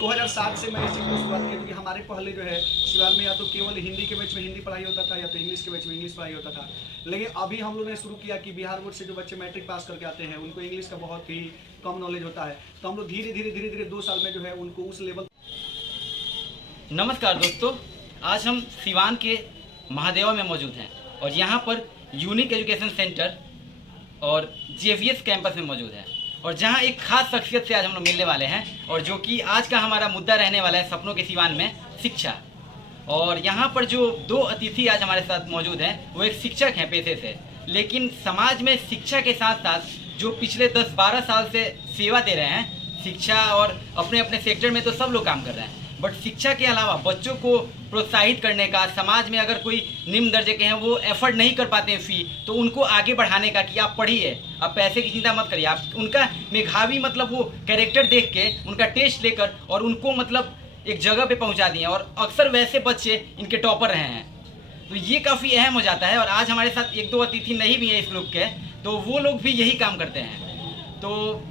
2007 से मैं इस चीज़ को शुरुआत की, क्योंकि हमारे पहले जो है सिवान में या तो केवल हिंदी के बैच में हिंदी पढ़ाई होता था या तो इंग्लिश के बैच में इंग्लिश पढ़ाई होता था। लेकिन अभी हम लोगों ने शुरू किया कि बिहार बोर्ड से जो बच्चे मैट्रिक पास करके आते हैं उनको इंग्लिश का बहुत ही कम नॉलेज होता है, तो हम लोग धीरे धीरे 2 साल में जो है उनको उस लेवल। नमस्कार दोस्तों, आज हम सिवान के महादेवा में मौजूद हैं और यहाँ पर यूनिक एजुकेशन सेंटर और जेवीएस कैंपस में मौजूद है और जहाँ एक खास शख्सियत से आज हम लोग मिलने वाले हैं और जो कि आज का हमारा मुद्दा रहने वाला है सपनों के सिवान में शिक्षा। और यहाँ पर जो 2 अतिथि आज हमारे साथ मौजूद हैं वो एक शिक्षक हैं पेशे से, लेकिन समाज में शिक्षा के साथ साथ जो पिछले 10-12 साल से सेवा दे रहे हैं शिक्षा और अपने अपने सेक्टर में तो सब लोग काम कर रहे हैं, बट शिक्षा के अलावा बच्चों को प्रोत्साहित करने का, समाज में अगर कोई निम्न दर्जे के हैं वो एफर्ट नहीं कर पाते हैं फ़ी, तो उनको आगे बढ़ाने का कि आप पढ़िए, आप पैसे की चिंता मत करिए, आप उनका मेधावी मतलब वो कैरेक्टर देख के उनका टेस्ट लेकर और उनको मतलब एक जगह पे पहुंचा दिए और अक्सर वैसे बच्चे इनके टॉपर रहे हैं, तो ये काफ़ी अहम हो जाता है। और आज हमारे साथ 1-2 अतिथि नहीं भी हैं इस ग्रुप के, तो वो लोग भी यही काम करते हैं। तो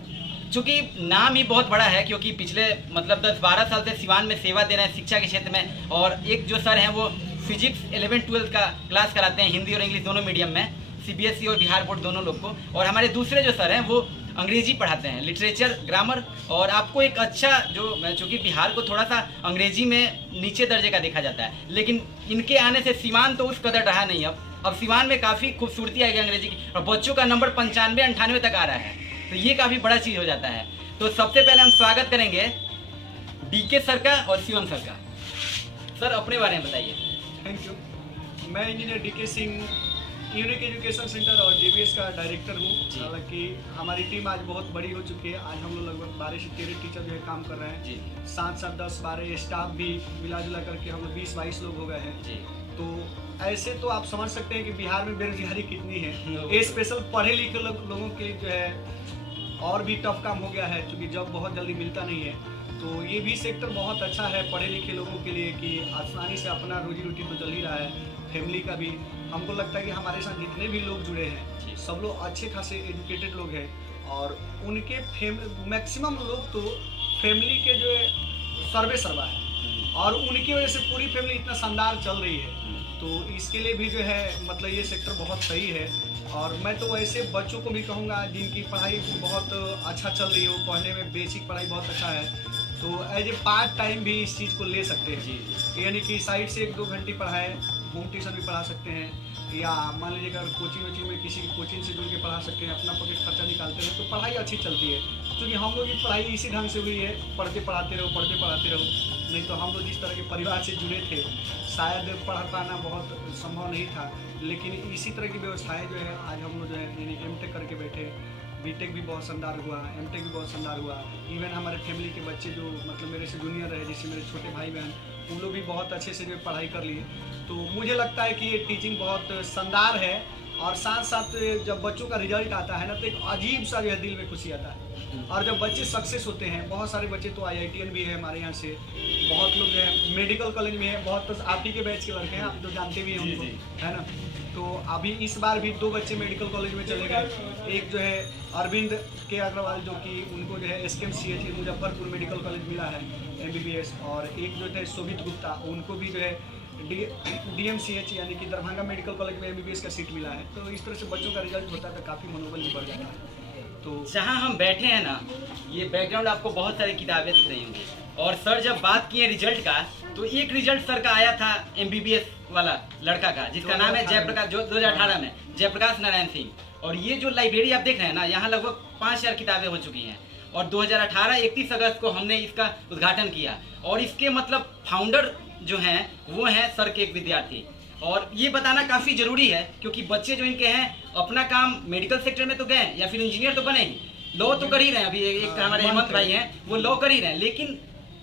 चूँकि नाम ही बहुत बड़ा है, क्योंकि पिछले मतलब 10-12 साल से सिवान में सेवा दे रहे हैं शिक्षा के क्षेत्र में। और एक जो सर हैं वो फिजिक्स 11-12 का क्लास कराते हैं, हिंदी और इंग्लिश दोनों मीडियम में, सीबीएसई और बिहार बोर्ड दोनों लोग को। और हमारे दूसरे जो सर हैं वो अंग्रेजी पढ़ाते हैं, लिटरेचर, ग्रामर। और आपको एक अच्छा जो, चूँकि बिहार को थोड़ा सा अंग्रेजी में नीचे दर्जे का देखा जाता है, लेकिन इनके आने से सिवान तो उस कदर रहा नहीं। अब सिवान में काफ़ी खूबसूरती आएगी अंग्रेजी की और बच्चों का नंबर 95-98 तक आ रहा है, तो ये काफ़ी बड़ा चीज़ हो जाता है। तो सबसे पहले हम स्वागत करेंगे डीके सर का और शिवम सर का। सर अपने बारे में बताइए। Thank you. मैं engineer DK Singh, unique education centre और जेवीएस का डायरेक्टर हूँ। हालांकि हमारी टीम आज बहुत बड़ी हो चुकी है, आज हम लोग लगभग 12 से 13 टीचर जो है काम कर रहे हैं जी। 7-7, 10-12 स्टाफ भी मिला जुला करके हम लोग 20-22 लोग हो गए हैं जी। तो ऐसे तो आप समझ सकते हैं कि बिहार में बेरोजगारी कितनी है। ये स्पेशल पढ़े लिखे लोगों के जो है और भी टफ काम हो गया है, क्योंकि जॉब बहुत जल्दी मिलता नहीं है। तो ये भी सेक्टर बहुत अच्छा है पढ़े लिखे लोगों के लिए कि आसानी से अपना रोजी रोटी तो चल ही रहा है, फैमिली का भी। हमको लगता है कि हमारे साथ जितने भी लोग जुड़े हैं सब लोग अच्छे खासे एजुकेटेड लोग हैं और उनके मैक्सिमम लोग तो फैमिली के जो है सर्वा है और उनकी वजह से पूरी फैमिली इतना शानदार चल रही है। तो इसके लिए भी जो है मतलब ये सेक्टर बहुत सही है। और मैं तो ऐसे बच्चों को भी कहूँगा जिनकी पढ़ाई बहुत अच्छा चल रही है, वो पढ़ने में बेसिक पढ़ाई बहुत अच्छा है, तो एज ए पार्ट टाइम भी इस चीज़ को ले सकते हैं जी। यानी कि साइड से 1-2 घंटे पढ़ाए, होम ट्यूशन भी पढ़ा सकते हैं, या मान लीजिए अगर कोचिंग में किसी कोचिंग से जुड़ के पढ़ा सकते हैं, अपना पॉकेट खर्चा निकालते हैं, तो पढ़ाई अच्छी चलती है। क्योंकि हम लोग की पढ़ाई इसी ढंग से हुई है, पढ़ते पढ़ाते रहो। नहीं तो हम लोग जिस तरह के परिवार से जुड़े थे शायद पढ़ पाना बहुत संभव नहीं था, लेकिन इसी तरह की व्यवस्थाएं जो है आज हम लोग जो है यानी एमटेक करके बैठे, बीटेक भी बहुत शानदार हुआ, एमटेक भी बहुत शानदार हुआ। इवन हमारे फैमिली के बच्चे जो मतलब मेरे से जूनियर रहे, जैसे मेरे छोटे भाई बहन, उन लोग भी बहुत अच्छे से जो पढ़ाई कर लिए। तो मुझे लगता है कि ये टीचिंग बहुत शानदार है। और साथ साथ जब बच्चों का रिजल्ट आता है ना तो एक अजीब सा जो है दिल में खुशी आता है। और जब बच्चे सक्सेस होते हैं, बहुत सारे बच्चे तो IITian भी है हमारे यहाँ से, बहुत लोग जो है मेडिकल कॉलेज में है, बहुत तो आप ही के बैच के लड़के हैं, आप तो जानते भी हैं उनको, है ना। तो अभी इस बार भी 2 बच्चे मेडिकल कॉलेज में चले गए। एक जो है अरविंद के अग्रवाल, जो कि उनको जो है SKMCH मुजफ्फरपुर मेडिकल कॉलेज मिला है MBBS, और एक जो थे शोभित गुप्ता, उनको भी जो है DMCH यानी कि दरभंगा मेडिकल कॉलेज में MBBS का सीट मिला है। तो इस तरह से बच्चों का रिजल्ट होता है तो काफ़ी मनोबल भी बढ़ जाता है। तो जहाँ हम बैठे हैं ना, ये बैकग्राउंड आपको बहुत सारी किताबें दिख रही होंगी। और सर जब बात किए रिजल्ट का, तो एक रिजल्ट सर का आया था MBBS वाला लड़का का, जिसका नाम है जयप्रकाश, जो 2018 में जयप्रकाश नारायण सिंह। और ये जो लाइब्रेरी आप देख रहे हैं ना, यहाँ लगभग 5000 किताबें हो चुकी हैं। और 2018 31 अगस्त को हमने इसका उद्घाटन किया और इसके मतलब फाउंडर जो हैं वो हैं सर के एक विद्यार्थी। और ये बताना काफ़ी ज़रूरी है, क्योंकि बच्चे जो इनके हैं अपना काम मेडिकल सेक्टर में तो गए या फिर इंजीनियर तो बने ही, लॉ तो कर ही रहे हैं। अभी एक हमारे हेमंत भाई हैं, वो लॉ कर ही रहे हैं, लेकिन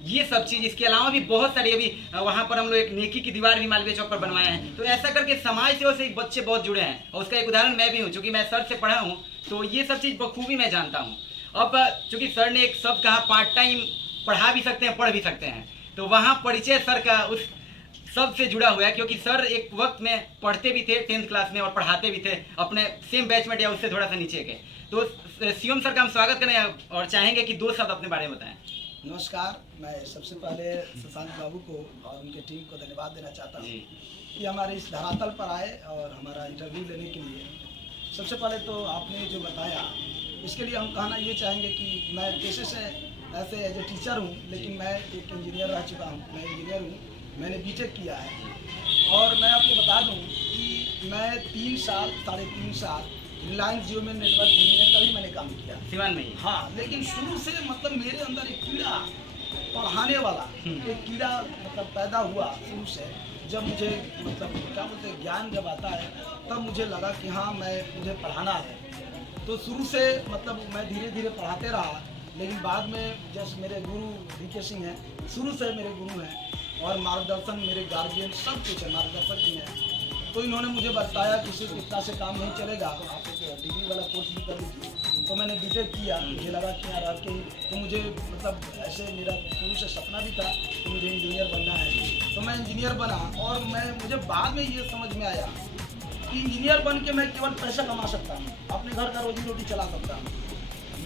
ये सब चीज़ इसके अलावा भी बहुत सारी, अभी वहाँ पर हम लोग एक नेकी की दीवार भी मालवीय चौक पर बनवाए हैं। तो ऐसा करके समाज सेवा से बच्चे बहुत जुड़े हैं और उसका एक उदाहरण मैं भी हूँ, चूँकि मैं सर से पढ़ा हूँ, तो ये सब चीज़ बखूबी मैं जानता हूँ। अब चूँकि सर ने एक शब्द कहा, पार्ट टाइम पढ़ा भी सकते हैं, पढ़ भी सकते हैं, तो वहाँ परिचय सर का उस सब से जुड़ा हुआ है, क्योंकि सर एक वक्त में पढ़ते भी थे 10th क्लास में और पढ़ाते भी थे अपने सेम बैचमेट या उससे थोड़ा सा नीचे के। तो शिवम सर का हम स्वागत करें और चाहेंगे कि 2 शब्द अपने बारे में बताएं। नमस्कार। मैं सबसे पहले सुशांत बाबू को और उनके टीम को धन्यवाद देना चाहता हूँ जी कि हमारे इस धरातल पर आए और हमारा इंटरव्यू लेने के लिए। सबसे पहले तो आपने जो बताया इसके लिए हम कहना ये चाहेंगे कि मैं पेशे से ऐसे एज ए टीचर हूँ, लेकिन मैं एक इंजीनियर रह चुका हूँ। मैं इंजीनियर हूँ, मैंने बीटेक किया है। और मैं आपको बता दूँ कि मैं 3 साल 3.5 साल रिलायंस जियो में नेटवर्क इंजीनियर का भी मैंने काम किया। सिवान में ही। हाँ, लेकिन शुरू से मतलब मेरे अंदर एक कीड़ा पढ़ाने वाला एक कीड़ा मतलब पैदा हुआ शुरू से। जब मुझे मतलब क्या बोलते हैं ज्ञान जब आता है तब मुझे लगा कि हाँ मुझे पढ़ाना है। तो शुरू से मतलब मैं धीरे धीरे पढ़ाते रहा, लेकिन बाद में जैसे मेरे गुरु DK सिंह हैं, शुरू से मेरे गुरु हैं और मार्गदर्शन मेरे गार्जियन सब कुछ है, मार्गदर्शक भी हैं। तो इन्होंने मुझे बताया कि सिर्फ इतना से काम नहीं चलेगा, आप एक डिग्री वाला कोर्स भी कर लीजिए। तो मैंने बीटेक किया। मुझे लगा कि यहाँ रह के तो मुझे मतलब ऐसे मेरा शुरू से सपना भी था कि मुझे इंजीनियर बनना है। तो मैं इंजीनियर बना और मुझे बाद में ये समझ में आया कि इंजीनियर बन के मैं केवल पैसा कमा सकता हूँ, अपने घर का रोजी रोटी चला सकता हूँ,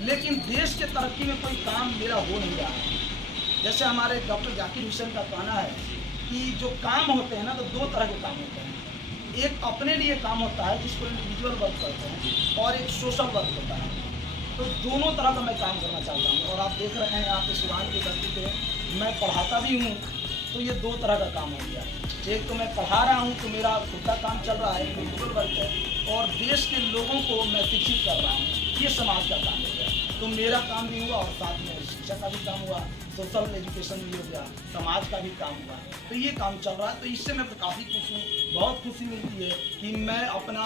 लेकिन देश के तरक्की में कोई काम मेरा हो नहीं रहा है। जैसे हमारे डॉक्टर जाकिर हुसैन का कहना है कि जो काम होते हैं ना, तो 2 तरह के काम होते हैं। एक अपने लिए काम होता है जिसको इंडिविजुअल वर्क कहते हैं, और एक सोशल वर्क होता है। तो दोनों तरह का मैं काम करना चाहता हूँ। और आप देख रहे हैं यहाँ पे सिवान की धरती पे मैं पढ़ाता भी हूँ, तो ये 2 तरह का काम हो गया। एक तो मैं पढ़ा रहा हूँ तो मेरा खुद का काम चल रहा है, इंडिविजुअल वर्क है, और देश के लोगों को मैं शिक्षित कर रहा हूँ, ये समाज का काम हो गया। तो मेरा काम भी हुआ और साथ में शिक्षा का भी काम हुआ, सोशल एजुकेशन भी हो गया, समाज का भी काम हुआ। तो ये काम चल रहा है। तो इससे मैं काफ़ी खुश हूँ, बहुत खुशी मिलती है कि मैं अपना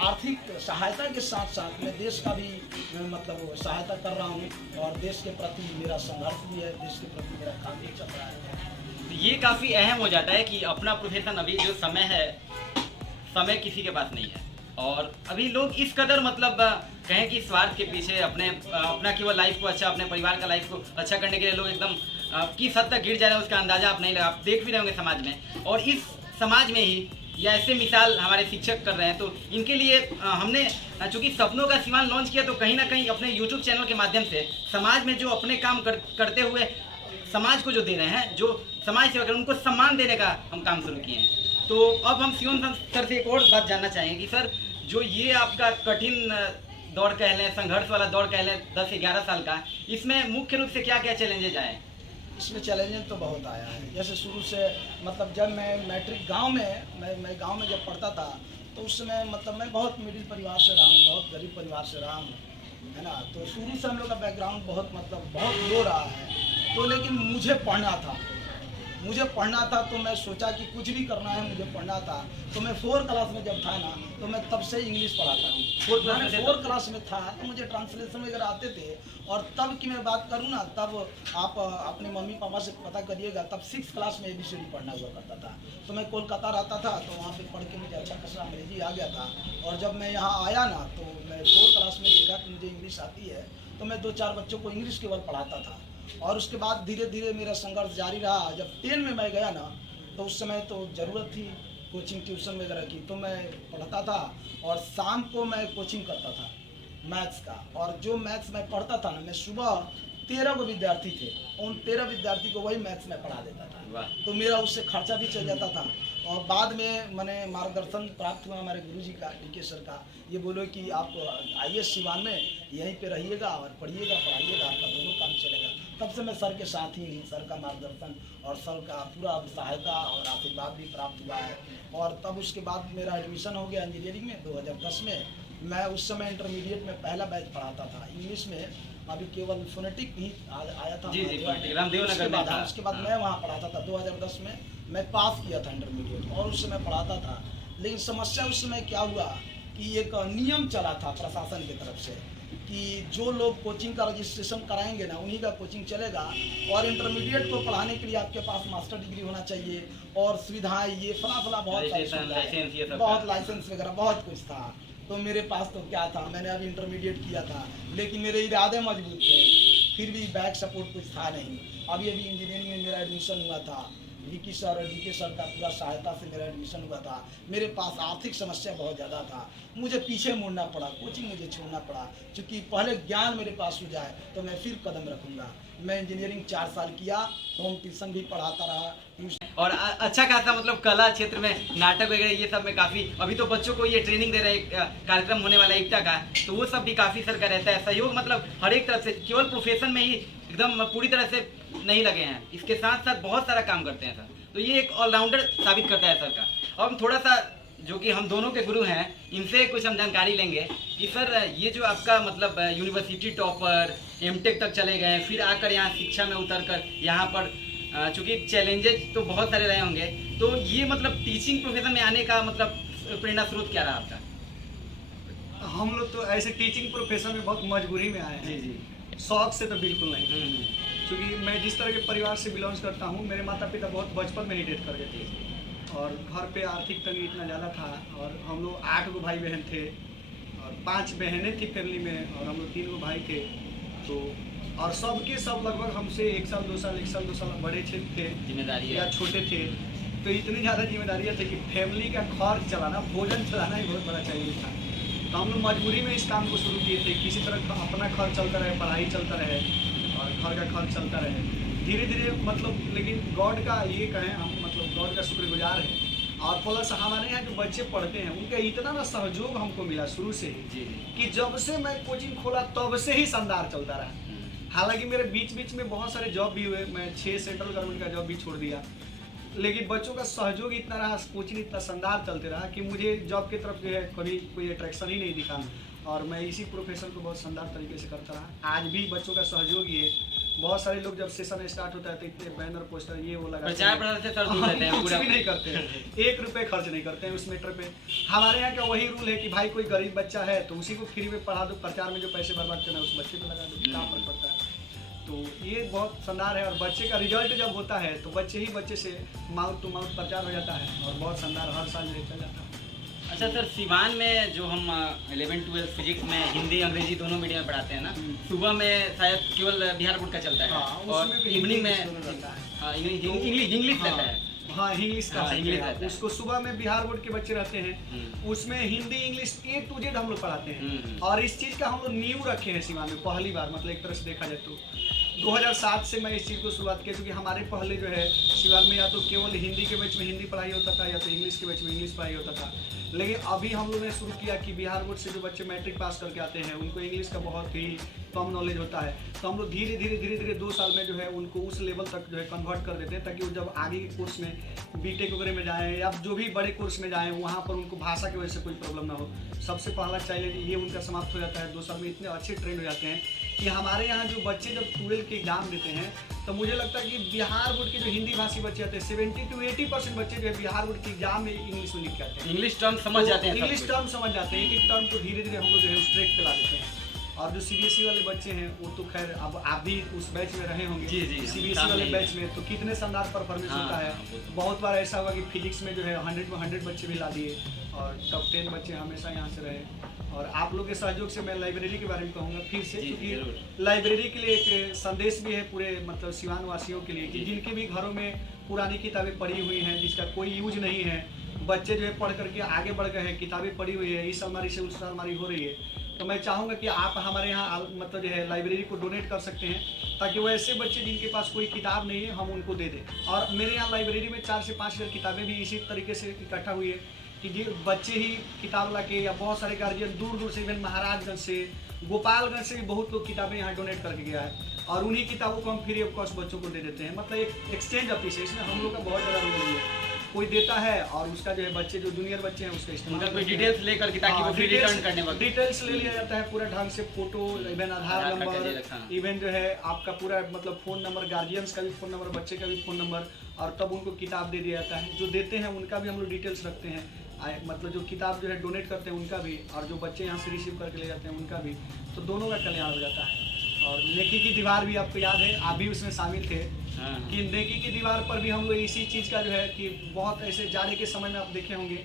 आर्थिक सहायता के साथ साथ मैं देश का भी मतलब सहायता कर रहा हूँ, और देश के प्रति मेरा संघर्ष भी है, देश के प्रति मेरा काम भी चल रहा है। तो ये काफ़ी अहम हो जाता है कि अपना प्रोफेशन, अभी जो समय है, समय किसी के पास नहीं है। और अभी लोग इस कदर मतलब कहें कि स्वार्थ के पीछे अपना केवल लाइफ को अच्छा, अपने परिवार का लाइफ को अच्छा करने के लिए लोग एकदम किस हद तक गिर जा रहे हैं उसका अंदाज़ा आप नहीं लगा, आप देख भी रहे होंगे समाज में। और इस समाज में ही या ऐसे मिसाल हमारे शिक्षक कर रहे हैं, तो इनके लिए हमने चूँकि सपनों का सिवान लॉन्च किया, तो कहीं ना कहीं अपने यूट्यूब चैनल के माध्यम से समाज में जो अपने काम करते हुए समाज को जो दे रहे हैं, जो समाज सेवा कर उनको सम्मान देने का हम काम शुरू किए हैं। तो अब हम शिवम सर से एक और बात जानना चाहेंगे कि सर जो ये आपका कठिन दौर कह लें, संघर्ष वाला दौर कह लें 10 से 11 साल का, इसमें मुख्य रूप से क्या क्या चैलेंजेज आए? इसमें चैलेंजेस तो बहुत आया है। जैसे शुरू से मतलब जब मैं मैट्रिक गांव में मैं गांव में जब पढ़ता था, तो उस समय मतलब मैं बहुत मिडिल परिवार से रहा हूँ, बहुत गरीब परिवार से रहा हूँ, है ना। तो शुरू से हम लोग का बैकग्राउंड बहुत मतलब बहुत लो रहा है। तो लेकिन मुझे पढ़ना था तो मैं सोचा कि कुछ भी करना है, मुझे पढ़ना था। तो मैं 4 क्लास में जब था ना, तो मैं तब से इंग्लिश पढ़ाता हूँ। 4 क्लास में था तो मुझे ट्रांसलेशन वगैरह आते थे। और तब की मैं बात करूँ ना, तब आप अपने मम्मी पापा से पता करिएगा, तब 6 क्लास में ABCD पढ़ना हुआ करता था। तो मैं कोलकाता रहता था, तो वहाँ पे पढ़ के मुझे अच्छा खासा अंग्रेजी आ गया था। और जब मैं यहाँ आया ना, तो मैं 4 क्लास में देखा कि मुझे इंग्लिश आती है, तो मैं 2-4 बच्चों को इंग्लिश केवल पढ़ाता था। और उसके बाद धीरे धीरे मेरा संघर्ष जारी रहा। जब 10 में मैं गया ना, तो उस समय तो ज़रूरत थी कोचिंग ट्यूशन वगैरह की, तो मैं पढ़ता था। और शाम को मैं कोचिंग करता था मैथ्स का। और जो मैथ्स मैं पढ़ता था ना, मैं सुबह 13 को विद्यार्थी थे, उन 13 विद्यार्थी को वही मैथ्स में पढ़ा देता था। तो मेरा उससे खर्चा भी चल जाता था। और बाद में मैंने मार्गदर्शन प्राप्त हुआ हमारे गुरुजी का, DK सर का। ये बोलो कि आप आइए सिवान में, यहीं पे रहिएगा और पढ़िएगा पढ़ाइएगा, आपका दोनों काम चलेगा। तब से मैं सर के साथ ही हूँ। सर का मार्गदर्शन और सर का पूरा सहायता और आशीर्वाद भी प्राप्त हुआ है। और तब उसके बाद मेरा एडमिशन हो गया इंजीनियरिंग में 2010 में। मैं उस समय इंटरमीडिएट में पहला बैच पढ़ाता था इंग्लिश में। अभी केवल फोनेटिक ही आया था। उसके बाद मैं वहाँ पढ़ाता था। 2010 में मैं पास किया था इंटरमीडिएट, और उस समय पढ़ाता था। लेकिन समस्या उस समय क्या हुआ कि एक नियम चला था प्रशासन की तरफ से कि जो लोग कोचिंग का रजिस्ट्रेशन कराएंगे ना, उन्हीं का कोचिंग चलेगा। और इंटरमीडिएट को पढ़ाने के लिए आपके पास मास्टर डिग्री होना चाहिए, और सुविधाएं ये फला बहुत लाइसेंस वगैरह बहुत कुछ था। तो मेरे पास तो क्या था, मैंने अभी इंटरमीडिएट किया था, लेकिन मेरे इरादे मजबूत थे, फिर भी बैक सपोर्ट कुछ था नहीं। अभी इंजीनियरिंग में मेरा एडमिशन हुआ था, DK सर और DK सर का पूरा सहायता से मेरा एडमिशन हुआ था। मेरे पास आर्थिक समस्या बहुत ज़्यादा था, मुझे पीछे मुड़ना पड़ा, कोचिंग मुझे छोड़ना पड़ा। क्योंकि पहले ज्ञान मेरे पास हो जाए तो मैं फिर कदम रखूँगा। मैं इंजीनियरिंग 4 साल किया, होम ट्यूशन भी पढ़ाता रहा। और अच्छा खासा मतलब कला क्षेत्र में नाटक वगैरह ये सब में काफ़ी, अभी तो बच्चों को ये ट्रेनिंग दे रहे हैं, कार्यक्रम होने वाला है एकता का, तो वो सब भी काफ़ी सर का रहता है सहयोग, मतलब हर एक तरफ से, केवल प्रोफेशन में ही एकदम पूरी तरह से नहीं लगे हैं, इसके साथ साथ बहुत सारा काम करते हैं सर। तो ये एक ऑलराउंडर साबित करता है सर का। और हम थोड़ा सा, जो कि हम दोनों के गुरु हैं, इनसे कुछ हम जानकारी लेंगे कि सर ये जो आपका मतलब यूनिवर्सिटी टॉपर, एमटेक तक चले गए, फिर आकर यहाँ शिक्षा में उतर कर यहाँ पर, चूँकि चैलेंजेस तो बहुत सारे रहे होंगे, तो ये मतलब टीचिंग प्रोफेशन में आने का मतलब प्रेरणा स्रोत क्या रहा आपका? हम लोग तो ऐसे टीचिंग प्रोफेशन में बहुत मजबूरी में आए हैं जी। शौक से तो बिल्कुल नहीं। क्योंकि मैं जिस तरह के परिवार से बिलोंग करता हूँ, मेरे माता पिता बहुत बचपन में ही डेथ कर गए थे और घर पे आर्थिक तंगी इतना ज़्यादा था, और हम लोग 8 गो भाई बहन थे और 5 बहनें थी फैमिली में, और हम लोग 3 गो भाई थे। तो और सबके सब लगभग हमसे 1 साल 2 साल बड़े थे जिम्मेदारी या छोटे थे। तो इतनी ज़्यादा जिम्मेदारियाँ थी कि फैमिली का खर्च चलाना, भोजन चलाना ही बहुत बड़ा चाहिए था। तो हम लोग मजबूरी में इस काम को शुरू किए थे, किसी तरह अपना खर्च चलता रहे, पढ़ाई चलता रहे और घर का खर्च चलता रहे। धीरे धीरे मतलब, लेकिन गॉड का ये कहें हम, मतलब गॉड का शुक्रगुजार है। और प्लस हमारे यहाँ जो बच्चे पढ़ते हैं उनका इतना ना सहयोग हमको मिला शुरू से ही, कि जब से मैं कोचिंग खोला तब से ही शानदार चलता रहा। हालांकि मेरे बीच में बहुत सारे जॉब भी हुए, मैं 6 सेंट्रल गवर्नमेंट का जॉब भी छोड़ दिया, लेकिन बच्चों का सहयोग इतना रहा, कोचिंग इतना शानदार चलते रहा कि मुझे जॉब की तरफ जो है कभी कोई अट्रैक्शन ही नहीं दिखा, और मैं इसी प्रोफेशन को बहुत शानदार तरीके से करता रहा। आज भी बच्चों का सहयोग ही है। बहुत सारे लोग जब सेशन स्टार्ट होता है तो इतने बैनर पोस्टर ये वो लगा, प्रचार प्रसार से सर दूर रहते हैं, कुछ भी नहीं करते हैं, 1 रुपये खर्च नहीं करते हैं उस मैटर पे। हमारे यहाँ का वही रूल है कि भाई कोई गरीब बच्चा है तो उसी को फ्री में पढ़ा दो, प्रचार में जो पैसे बर्बाद करना है उस बच्चे पे लगा दो, क्या फर्क पड़ता है। तो ये बहुत शानदार है, और बच्चे का रिजल्ट जब होता है तो बच्चे से माउथ टू माउथ प्रचार हो जाता है, और बहुत शानदार हर साल जो चल जाता है। अच्छा सर, सिवान में जो हम 11-12 फिजिक्स में हिंदी अंग्रेजी दोनों मीडियम में पढ़ाते हैं ना, सुबह में शायद केवल बिहार बोर्ड का चलता है, हाँ, और उसमें भी इवनिंग में हिंदी रहता है। हाँ, इंग्लिश रहता है। हाँ, इंग्लिश का इंग्लिश रहता है। उसको सुबह में बिहार बोर्ड के बच्चे रहते हैं, उसमें Hindi English A to Z हम लोग पढ़ाते हैं। और इस चीज़ का हम लोग नींव रखे हैं सिवान में पहली बार, मतलब एक तरह से देखा जाए तो 2007 से मैं इस चीज़ को शुरुआत की, क्योंकि हमारे पहले जो है सिवान में या तो केवल हिंदी के बैच में हिंदी पढ़ाई होता था, या तो इंग्लिश के बैच में इंग्लिश पढ़ाई होता था। लेकिन अभी हम लोगों ने शुरू किया कि बिहार बोर्ड से जो बच्चे मैट्रिक पास करके आते हैं उनको इंग्लिश का बहुत ही कम नॉलेज होता है, तो हम लोग धीरे धीरे 2 साल में जो है उनको उस लेवल तक जो है कन्वर्ट कर देते हैं, ताकि वो जब आगे के कोर्स में बीटेक वगैरह में जाएँ या जो भी बड़े कोर्स में जाएँ वहाँ पर उनको भाषा की वजह से कोई प्रॉब्लम ना हो। सबसे पहला चैलेंज ये उनका समाप्त हो जाता है। 2 साल में इतने अच्छे ट्रेंड हो जाते हैं कि हमारे यहाँ जो बच्चे जब 12 के एग्जाम देते हैं तो मुझे लगता है कि बिहार बोर्ड के जो हिंदी भाषी बच्चे आते हैं 70 to 80% बच्चे जो है बिहार बोर्ड के एग्जाम में इंग्लिश में लिख के आते हैं, इंग्लिश टर्म समझ जाते हैं, इंग्लिश टर्म समझ जाते हैं। एक टर्म को धीरे धीरे हम लोग जो है उस ट्रैक पे ला देते हैं। और जो CBSE वाले बच्चे हैं वो तो खैर अब आप भी उस बैच में रहे होंगे, CBSE वाले बैच में तो कितने शानदार परफॉर्मेंस होता है। बहुत बार ऐसा हुआ कि फिजिक्स में जो है 100 में 100 बच्चे भी ला दिए, और टॉप 10 बच्चे हमेशा यहाँ से रहे। और आप लोग के सहयोग से मैं लाइब्रेरी के बारे में कहूँगा फिर से, क्योंकि लाइब्रेरी के लिए एक संदेश भी है पूरे मतलब सिवान वासियों के लिए, कि जिनके भी घरों में पुरानी किताबें पड़ी हुई हैं जिसका कोई यूज नहीं है, बच्चे जो है पढ़ करके आगे बढ़ गए हैं, किताबें पड़ी हुई है, इस अलमारी से उस अलमारी हो रही है, तो मैं चाहूँगा कि आप हमारे यहाँ मतलब जो है लाइब्रेरी को डोनेट कर सकते हैं, ताकि वो ऐसे बच्चे जिनके पास कोई किताब नहीं है हम उनको दे दें। और मेरे यहाँ लाइब्रेरी में 4 से 5 हज़ार किताबें भी इसी तरीके से इकट्ठा हुई है कि जो बच्चे ही किताब ला के, या बहुत सारे गार्जियन दूर दूर से, इवन महाराजगंज से, गोपालगंज से भी बहुत लोग किताबें यहाँ डोनेट करके गया है, और उन्हीं किताबों को हम फ्री ऑफ कॉस्ट बच्चों को दे देते हैं। मतलब एक एक्सचेंज ऑफिस है, इसमें हम लोग का बहुत ज़्यादा रोल नहीं है। कोई देता है और उसका जो है बच्चे जो जूनियर बच्चे हैं उसका इस्तेमाल, कोई डिटेल्स लेकर के, ताकि वो फ्री रिटर्न करने वक्त डिटेल्स ले लिया जाता है पूरा ढंग से, फोटो, इवन आधार नंबर, इवन जो है आपका पूरा मतलब फ़ोन नंबर, गार्जियंस का भी फ़ोन नंबर, बच्चे का भी फ़ोन नंबर, और तब उनको किताब दे दिया जाता है। जो देते हैं उनका भी हम लोग डिटेल्स रखते हैं, मतलब जो किताब जो है डोनेट करते हैं उनका भी, और जो बच्चे यहाँ से रिसीव करके ले जाते हैं उनका भी, तो दोनों का कल्याण हो जाता है। और नेकी की दीवार भी आपको याद है, आप भी उसमें शामिल थे, कि नेकी की दीवार पर भी हम लोग इसी चीज़ का जो है कि बहुत ऐसे जाड़े के समय में आप देखे होंगे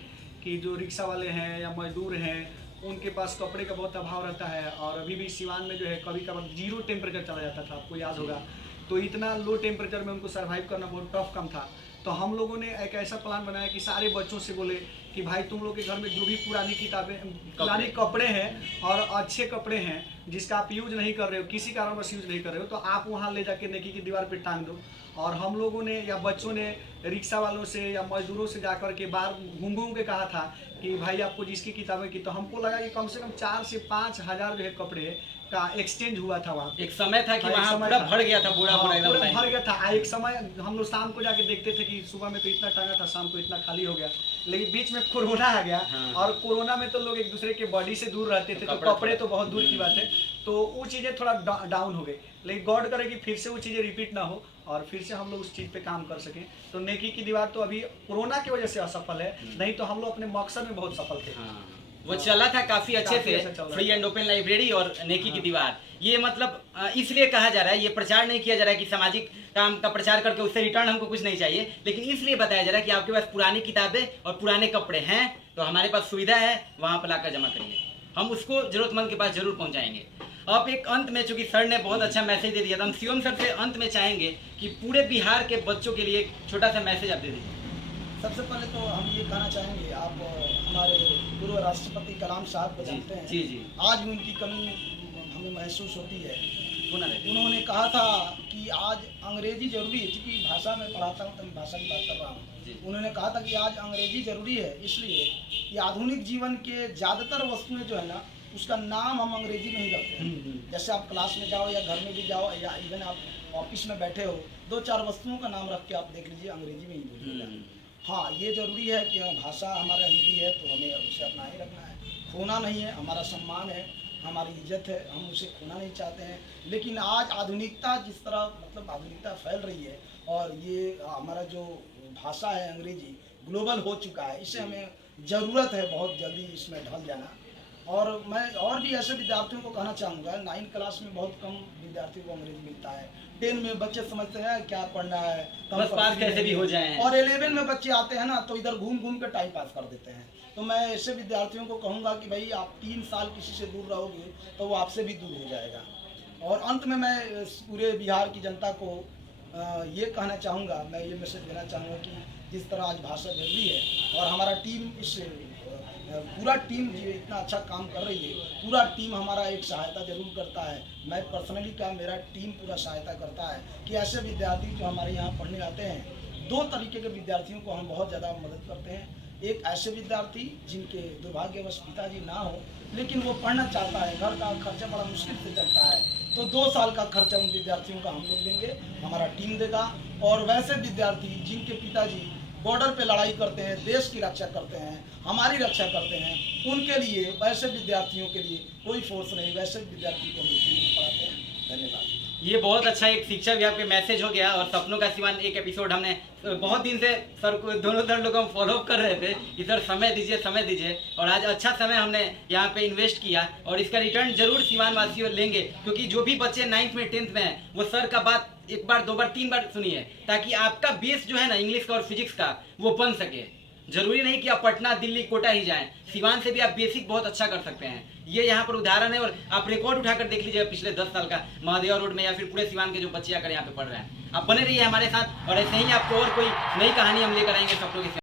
कि जो रिक्शा वाले हैं या मजदूर हैं उनके पास कपड़े का बहुत अभाव रहता है, और अभी भी सिवान में जो है कभी कभार 0 टेम्परेचर चला जाता था, आपको याद होगा। तो इतना लो टेम्परेचर में उनको सर्वाइव करना बहुत टफ काम था। तो हम लोगों ने एक ऐसा प्लान बनाया कि सारे बच्चों से बोले कि भाई तुम लोग के घर में जो भी पुरानी किताबें, पुराने कपड़े हैं और अच्छे कपड़े हैं जिसका आप यूज नहीं कर रहे हो, किसी कारणवश यूज नहीं कर रहे हो, तो आप वहाँ ले जाके नेकी की दीवार पे टांग दो। और हम लोगों ने या बच्चों ने रिक्शा वालों से या मजदूरों से जाकर के बाहर घूम घूम के कहा था कि भाई आपको जिसकी किताबें की, तो हमको लगा कि कम से कम 4 से 5 हज़ार जो है कपड़े का एक्सचेंज हुआ था वहाँ पे। एक समय था कि हाँ, एक वहाँ समय पूरा था। भर गया था, पूरा हाँ, एकदम पूरा लाइन। भर गया था। एक समय हम लोग शाम को जाके देखते थे कि सुबह में तो इतना टांगा था, शाम को इतना खाली हो गया। लेकिन बीच में कोरोना आ गया हाँ। और कोरोना में तो लोग एक दूसरे के बॉडी से दूर रहते थे, तो कपड़ा कपड़े तो बहुत दूर की बात है, तो वो चीज़ें थोड़ा डाउन हो गई। लेकिन गॉड करे कि फिर से वो चीज़ें रिपीट ना हो और फिर से हम लोग उस चीज़ पे काम कर सकें। तो नेकी की दीवार तो अभी कोरोना की वजह से असफल है, नहीं तो हम लोग अपने मकसद में बहुत सफल थे। हाँ, वो चला था काफी अच्छे काफी से, अच्छा चल रहा फ्री है। एंड ओपन लाइब्रेरी और नेकी की दीवार। ये मतलब इसलिए कहा जा रहा है, ये प्रचार नहीं किया जा रहा है कि सामाजिक काम का प्रचार करके उससे रिटर्न हमको कुछ नहीं चाहिए, लेकिन इसलिए बताया जा रहा है कि आपके पास पुरानी किताबें और पुराने कपड़े हैं तो हमारे पास सुविधा है, वहाँ पर लाकर जमा करिए, हम उसको जरूरतमंद के पास जरूर पहुँचाएंगे। अब एक अंत में, चूंकि सर ने बहुत अच्छा मैसेज दे दिया था, हम शिवम सर से अंत में चाहेंगे कि पूरे बिहार के बच्चों के लिए एक छोटा सा मैसेज आप दे दीजिए। सबसे पहले तो हम ये कहना चाहेंगे, आप हमारे पूर्व राष्ट्रपति कलाम साहब को जानते हैं। जी जी, आज भी उनकी कमी हमें महसूस होती है। पुनः रहते। उन्होंने कहा था कि आज अंग्रेजी जरूरी है, क्योंकि भाषा में पढ़ाता हूँ तो मैं भाषा की बात कर रहा जी। हूँ। उन्होंने कहा था कि आज अंग्रेजी जरूरी है, इसलिए कि आधुनिक जीवन के ज़्यादातर वस्तुएं जो है ना, उसका नाम हम अंग्रेजी में ही रखते हैं। जैसे आप क्लास में जाओ या घर में भी जाओ या इवन आप ऑफिस में बैठे हो, 2-4 वस्तुओं का नाम रख के आप देख लीजिए, अंग्रेजी में ही बोलिएगा। हाँ, ये जरूरी है कि भाषा हमारा हिंदी है तो हमें उसे अपना ही रखना है, खोना नहीं है। हमारा सम्मान है, हमारी इज्जत है, हम उसे खोना नहीं चाहते हैं। लेकिन आज आधुनिकता जिस तरह मतलब आधुनिकता फैल रही है और ये हमारा जो भाषा है अंग्रेजी ग्लोबल हो चुका है, इससे हमें ज़रूरत है बहुत जल्दी इसमें ढल जाना। और मैं और भी ऐसे विद्यार्थियों को कहना चाहूँगा, 9th क्लास में बहुत कम विद्यार्थियों को अंग्रेजी मिलता है। 10 में बच्चे समझते हैं क्या पढ़ना है, बस पास कैसे भी हो जाएं। और 11 में बच्चे आते हैं ना, तो इधर घूम घूम कर टाइम पास कर देते हैं। तो मैं ऐसे विद्यार्थियों को कहूँगा कि भाई आप 3 साल किसी से दूर रहोगे तो वो आपसे भी दूर हो जाएगा। और अंत में मैं पूरे बिहार की जनता को ये कहना चाहूँगा, मैं ये मैसेज देना चाहूँगा कि जिस तरह आज भाषा जरूरी है और हमारा टीम इस पूरा टीम जो इतना अच्छा काम कर रही है, पूरा टीम हमारा एक सहायता जरूर करता है। मैं पर्सनली क्या, मेरा टीम पूरा सहायता करता है कि ऐसे विद्यार्थी जो हमारे यहाँ पढ़ने आते हैं, 2 तरीके के विद्यार्थियों को हम बहुत ज़्यादा मदद करते हैं। एक ऐसे विद्यार्थी जिनके दुर्भाग्यवश पिताजी ना हो लेकिन वो पढ़ना चाहता है, घर का खर्चा बड़ा मुश्किल से चलता है, तो 2 साल का खर्चा उन विद्यार्थियों का हम लोग देंगे, हमारा टीम देगा। और वैसे विद्यार्थी जिनके पिताजी बॉर्डर पे लड़ाई करते हैं, देश की रक्षा करते हैं, हमारी रक्षा करते हैं, उनके लिए, वैसे विद्यार्थियों के लिए कोई फोर्स नहीं, वैसे विद्यार्थी को हम लोग पढ़ाते हैं। धन्यवाद। ये बहुत अच्छा एक शिक्षा विभाग पे मैसेज हो गया। और सपनों का सिवान एक एपिसोड हमने बहुत दिन से सर को, दोनों सर लोग हम फॉलो अप कर रहे थे कि सर समय दीजिए, समय दीजिए, और आज अच्छा समय हमने यहाँ पे इन्वेस्ट किया और इसका रिटर्न जरूर सिवान वासियों लेंगे, क्योंकि जो भी बच्चे 9th में 10th में हैं वो सर का बात 1 बार 2 बार 3 बार सुनिए, ताकि आपका बेस जो है ना इंग्लिश का और फिजिक्स का वो बन सके। जरूरी नहीं कि आप पटना, दिल्ली, कोटा ही जाएं, सिवान से भी आप बेसिक बहुत अच्छा कर सकते हैं। ये यहाँ पर उदाहरण है और आप रिकॉर्ड उठाकर देख लीजिए पिछले 10 साल का, महादेवा रोड में या फिर पूरे सिवान के जो बच्चे आकर यहाँ पे पढ़ रहे हैं। आप बने रहिए हमारे साथ और ऐसे ही आपको और कोई नई कहानी हम लेकर आएंगे सपनों के।